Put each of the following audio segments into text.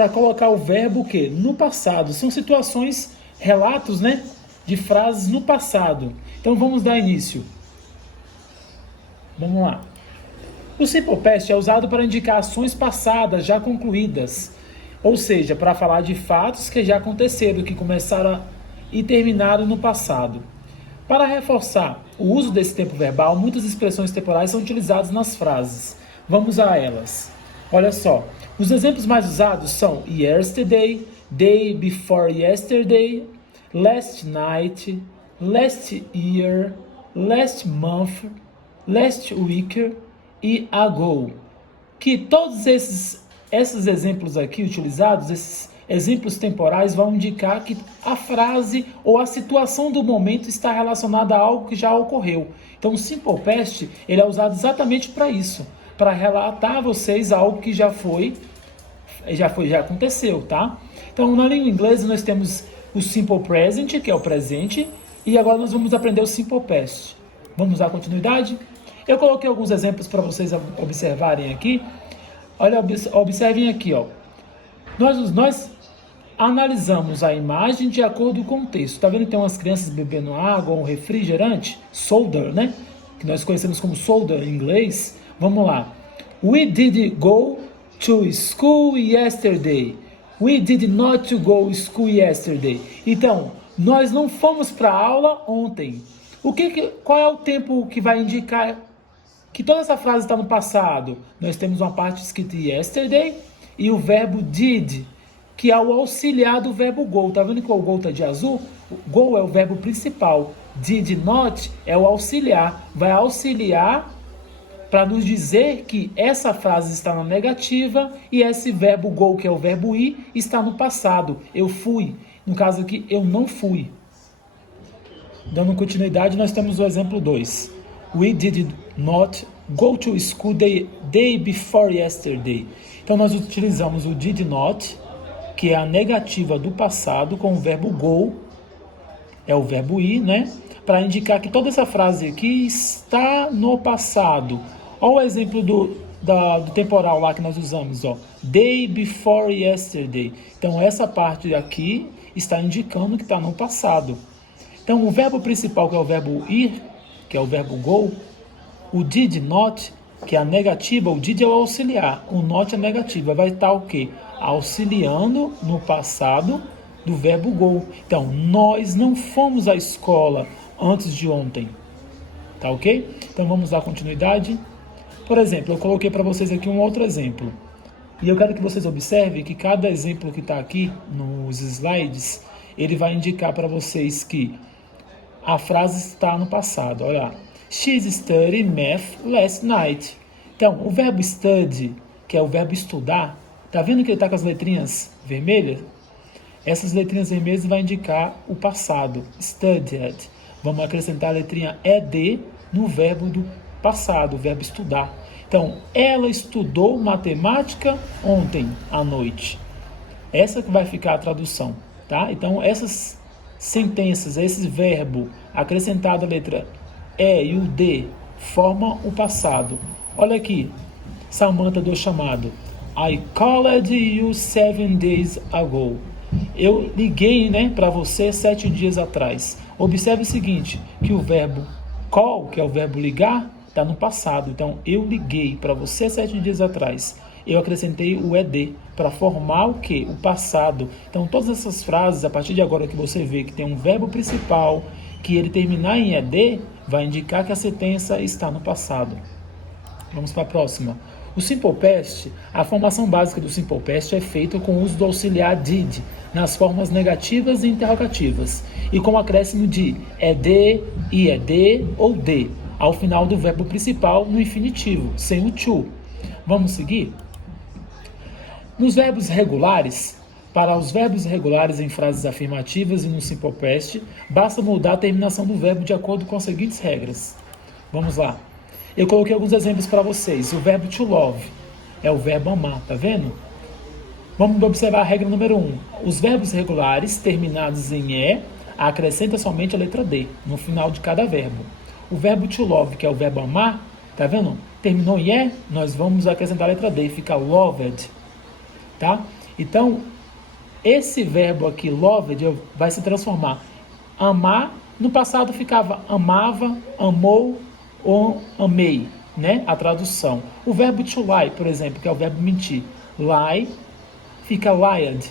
para colocar o verbo o quê? No passado. São situações, relatos, né, de frases no passado. Então vamos dar início. Vamos lá. O simple past é usado para indicar ações passadas já concluídas, ou seja, para falar de fatos que já aconteceram, que começaram e terminaram no passado. Para reforçar o uso desse tempo verbal, muitas expressões temporais são utilizadas nas frases. Vamos a elas. Olha só, os exemplos mais usados são yesterday, day before yesterday, last night, last year, last month, last week e ago. Que todos esses exemplos aqui utilizados, esses exemplos temporais, vão indicar que a frase ou a situação do momento está relacionada a algo que já ocorreu. Então o simple past ele é usado exatamente para isso, para relatar a vocês algo que já aconteceu, tá? Então na língua inglesa nós temos o simple present, que é o presente, e agora nós vamos aprender o simple past. Vamos dar continuidade? Eu coloquei alguns exemplos para vocês observarem aqui. Olha, observem aqui, ó. Nós analisamos a imagem de acordo com o texto. Está vendo que tem umas crianças bebendo água ou um refrigerante? Soda, né? Que nós conhecemos como soda em inglês. Vamos lá. We did go to school yesterday. We did not go to school yesterday. Então, nós não fomos para a aula ontem. Qual é o tempo que vai indicar que toda essa frase está no passado? Nós temos uma parte escrita yesterday e o verbo did, que é o auxiliar do verbo go. Tá vendo que o go está de azul? O go é o verbo principal. Did not é o auxiliar. Vai auxiliar para nos dizer que essa frase está na negativa e esse verbo go, que é o verbo ir, está no passado. Eu fui. No caso aqui, eu não fui. Dando continuidade, nós temos o exemplo 2. We did not go to school day before yesterday. Então, nós utilizamos o did not, que é a negativa do passado, com o verbo go, é o verbo ir, né? Para indicar que toda essa frase aqui está no passado. Olha o exemplo do temporal lá que nós usamos, ó. Day before yesterday. Então, essa parte aqui está indicando que está no passado. Então, o verbo principal, que é o verbo ir, que é o verbo go, o did not, que é a negativa, o did é o auxiliar, o not é a negativa, vai estar o quê? Auxiliando no passado do verbo go. Então, nós não fomos à escola antes de ontem, tá ok? Então, vamos dar continuidade. Por exemplo, eu coloquei para vocês aqui um outro exemplo, e eu quero que vocês observem que cada exemplo que está aqui nos slides, ele vai indicar para vocês que a frase está no passado. Olha lá. She studied math last night. Então, o verbo study, que é o verbo estudar, tá vendo que ele está com as letrinhas vermelhas? Essas letrinhas vermelhas vão indicar o passado. Studied. Vamos acrescentar a letrinha ed no verbo do passado, o verbo estudar. Então, ela estudou matemática ontem à noite. Essa que vai ficar a tradução, tá? Então, essas sentenças, esse verbo acrescentado a letra E e o D formam o passado. Olha aqui, Samantha deu chamado. I called you 7 days ago. Eu liguei, né, para você 7 dias atrás. Observe o seguinte, que o verbo call, que é o verbo ligar, está no passado. Então, eu liguei para você 7 dias atrás. Eu acrescentei o ED para formar o quê? O passado. Então, todas essas frases, a partir de agora que você vê que tem um verbo principal, que ele terminar em ED, vai indicar que a sentença está no passado. Vamos para a próxima. O simple past, a formação básica do simple past é feita com o uso do auxiliar did, nas formas negativas e interrogativas, e com o acréscimo de ED, IED ou D, ao final do verbo principal no infinitivo, sem o to. Vamos seguir? Nos verbos regulares, para os verbos regulares em frases afirmativas e no simple past, basta mudar a terminação do verbo de acordo com as seguintes regras. Vamos lá. Eu coloquei alguns exemplos para vocês. O verbo to love é o verbo amar, tá vendo? Vamos observar a regra número 1. Os verbos regulares terminados em E acrescenta somente a letra D no final de cada verbo. O verbo to love, que é o verbo amar, tá vendo? Terminou em E, nós vamos acrescentar a letra D, fica loved, tá? Então, esse verbo aqui, loved, vai se transformar. Amar, no passado ficava amava, amou ou amei, né? A tradução. O verbo to lie, por exemplo, que é o verbo mentir. Lie, fica lied.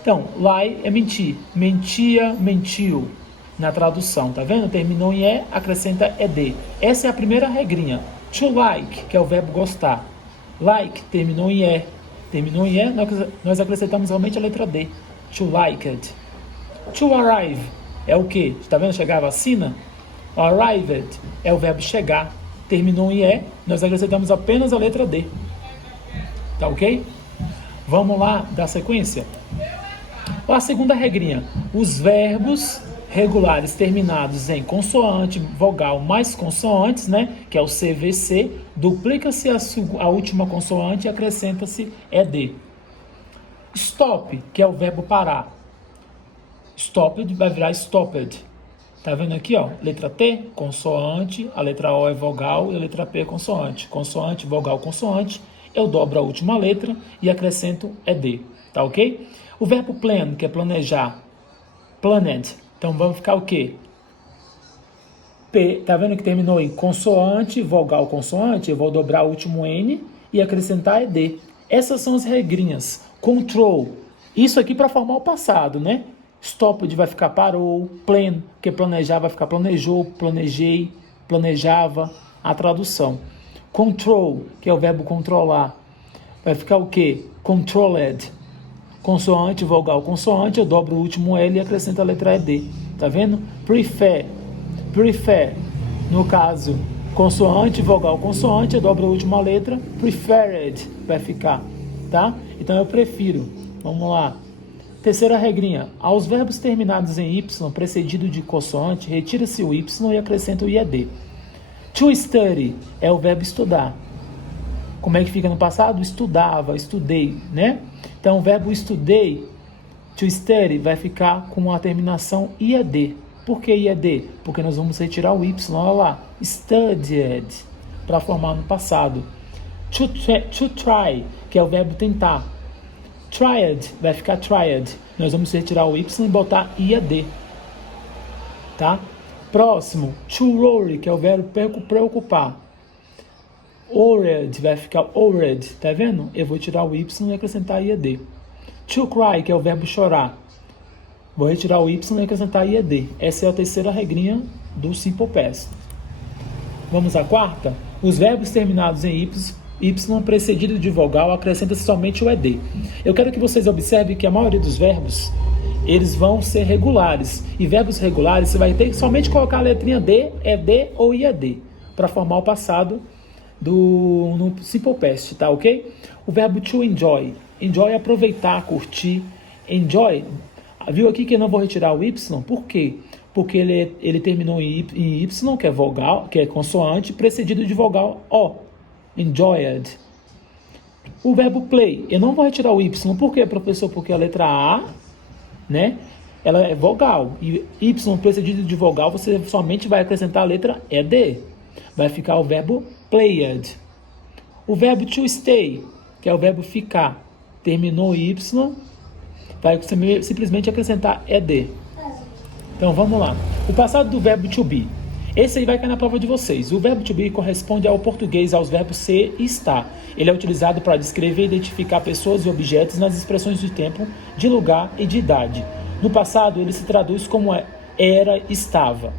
Então, lie é mentir. Mentia, mentiu. Na tradução, tá vendo? Terminou em E, acrescenta ED. Essa é a primeira regrinha. To like, que é o verbo gostar. Like, terminou em E. Terminou em E, nós acrescentamos realmente a letra D. To like it. To arrive é o quê? Está vendo? Chegar a vacina. Arrived é o verbo chegar. Terminou em E, nós acrescentamos apenas a letra D. Tá ok? Vamos lá dar sequência? A segunda regrinha. Os verbos regulares terminados em consoante, vogal mais consoantes, né? Que é o CVC, duplica-se a última consoante e acrescenta-se ED. Stop, que é o verbo parar. Stopped vai virar stopped. Tá vendo aqui, ó? Letra T, consoante, a letra O é vogal e a letra P é consoante. Consoante, vogal, consoante. Eu dobro a última letra e acrescento ED. Tá ok? O verbo plan, que é planejar. Planned. Então vamos ficar o quê? P, tá vendo que terminou em consoante, vogal, consoante? Eu vou dobrar o último N e acrescentar ED. Essas são as regrinhas. Control. Isso aqui para formar o passado, né? Stopped vai ficar parou. Plan, que planejar, vai ficar planejou, planejei, planejava. A tradução. Control, que é o verbo controlar. Vai ficar o quê? Controlled. Consoante, vogal, consoante, eu dobro o último L e acrescento a letra ED. Tá vendo? Prefer. Prefer. No caso, consoante, vogal, consoante, eu dobro a última letra. Preferred vai ficar. Tá? Então eu prefiro. Vamos lá. Terceira regrinha. Aos verbos terminados em Y, precedido de consoante, retira-se o Y e acrescenta o IED. To study é o verbo estudar. Como é que fica no passado? Estudava, estudei, né? Então, o verbo estudei, to study, vai ficar com a terminação IED. Por que IED? Porque nós vamos retirar o Y, olha lá. Studied, para formar no passado. To try, que é o verbo tentar. Tried, vai ficar tried. Nós vamos retirar o Y e botar IED. Tá? Próximo, to worry, que é o verbo preocupar. Worried, vai ficar worried, tá vendo? Eu vou tirar o Y e acrescentar IED. To cry, que é o verbo chorar. Vou retirar o Y e acrescentar IED. Essa é a terceira regrinha do Simple Past. Vamos à quarta? Os verbos terminados em Y precedido de vogal acrescenta-se somente o ED. Eu quero que vocês observem que a maioria dos verbos eles vão ser regulares. E verbos regulares você vai ter que somente colocar a letrinha D, ED ou IED para formar o passado no Simple Past, tá ok? O verbo to enjoy. Enjoy é aproveitar, curtir. Enjoy. Viu aqui que eu não vou retirar o Y? Por quê? Porque ele terminou em Y, que é vogal, que é consoante, precedido de vogal O. Enjoyed. O verbo play. Eu não vou retirar o Y. Por quê, professor? Porque a letra A, né? Ela é vogal. E Y precedido de vogal, você somente vai acrescentar a letra ED. Vai ficar o verbo played. O verbo to stay, que é o verbo ficar, terminou Y, vai simplesmente acrescentar ED. Então vamos lá. O passado do verbo to be. Esse aí vai cair na prova de vocês. O verbo to be corresponde ao português aos verbos ser e estar. Ele é utilizado para descrever e identificar pessoas e objetos nas expressões de tempo, de lugar e de idade. No passado, ele se traduz como era, estava.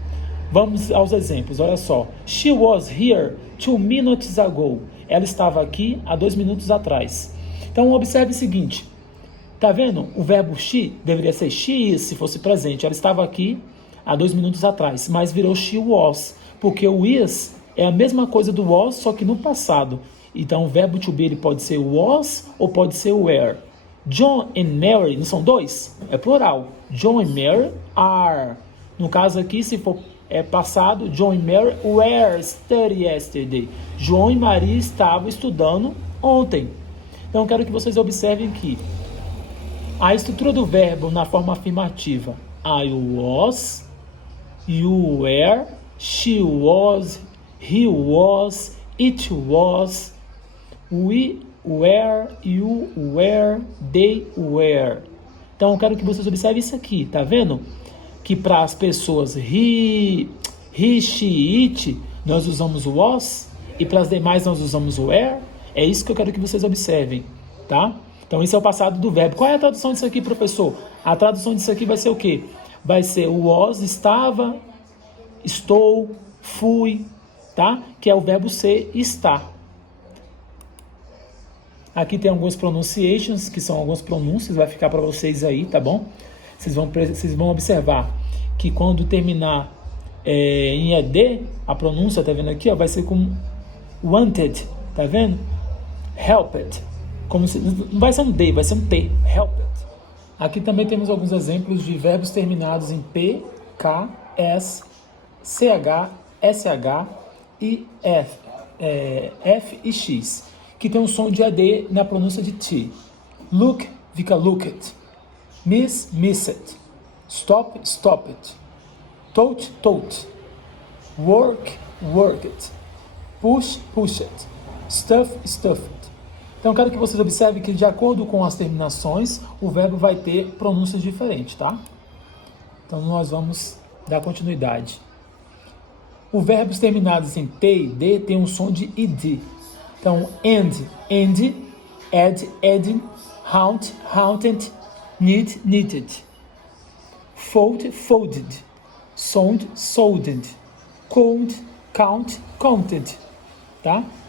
Vamos aos exemplos, olha só. She was here 2 minutes ago. Ela estava aqui há 2 minutos atrás. Então, observe o seguinte. Tá vendo? O verbo she deveria ser she is, se fosse presente. Ela estava aqui há 2 minutos atrás, mas virou she was, porque o is é a mesma coisa do was, só que no passado. Então, o verbo to be ele pode ser was ou pode ser were. John and Mary, não são dois? É plural. John and Mary are. No caso aqui, se for passado, John and Mary were studying yesterday. João e Maria estavam estudando ontem. Então, eu quero que vocês observem que a estrutura do verbo na forma afirmativa. I was, you were, she was, he was, it was, we where, you, where, they, where. Então eu quero que vocês observem isso aqui, tá vendo? Que para as pessoas he, she, it, nós usamos o was, e para as demais nós usamos o where. É isso que eu quero que vocês observem, tá? Então esse é o passado do verbo. Qual é a tradução disso aqui, professor? A tradução disso aqui vai ser o quê? Vai ser o was, estava, estou, fui, tá? Que é o verbo ser, estar. Aqui tem alguns pronunciations, que são algumas pronúncias, vai ficar para vocês aí, tá bom? Vocês vão observar que quando terminar em ED, a pronúncia, tá vendo aqui, ó, vai ser com wanted, tá vendo? Helped. Como se, não vai ser um D, vai ser um T. Helped. Aqui também temos alguns exemplos de verbos terminados em P, K, S, CH, SH e F, F e X, que tem um som de AD na pronúncia de T. Look, fica looked. Miss, missed. Stop, stopped. Tote, tote. Work, worked. Push, pushed. Stuff, stuffed. Então, quero que vocês observem que, de acordo com as terminações, o verbo vai ter pronúncias diferentes, tá? Então, nós vamos dar continuidade. Os verbos terminados em T e D têm um som de id. Então, end, end, add, adding, haunt, haunted, need, needed. Fold, folded. Sound, solded. Count, count, counted. Tá?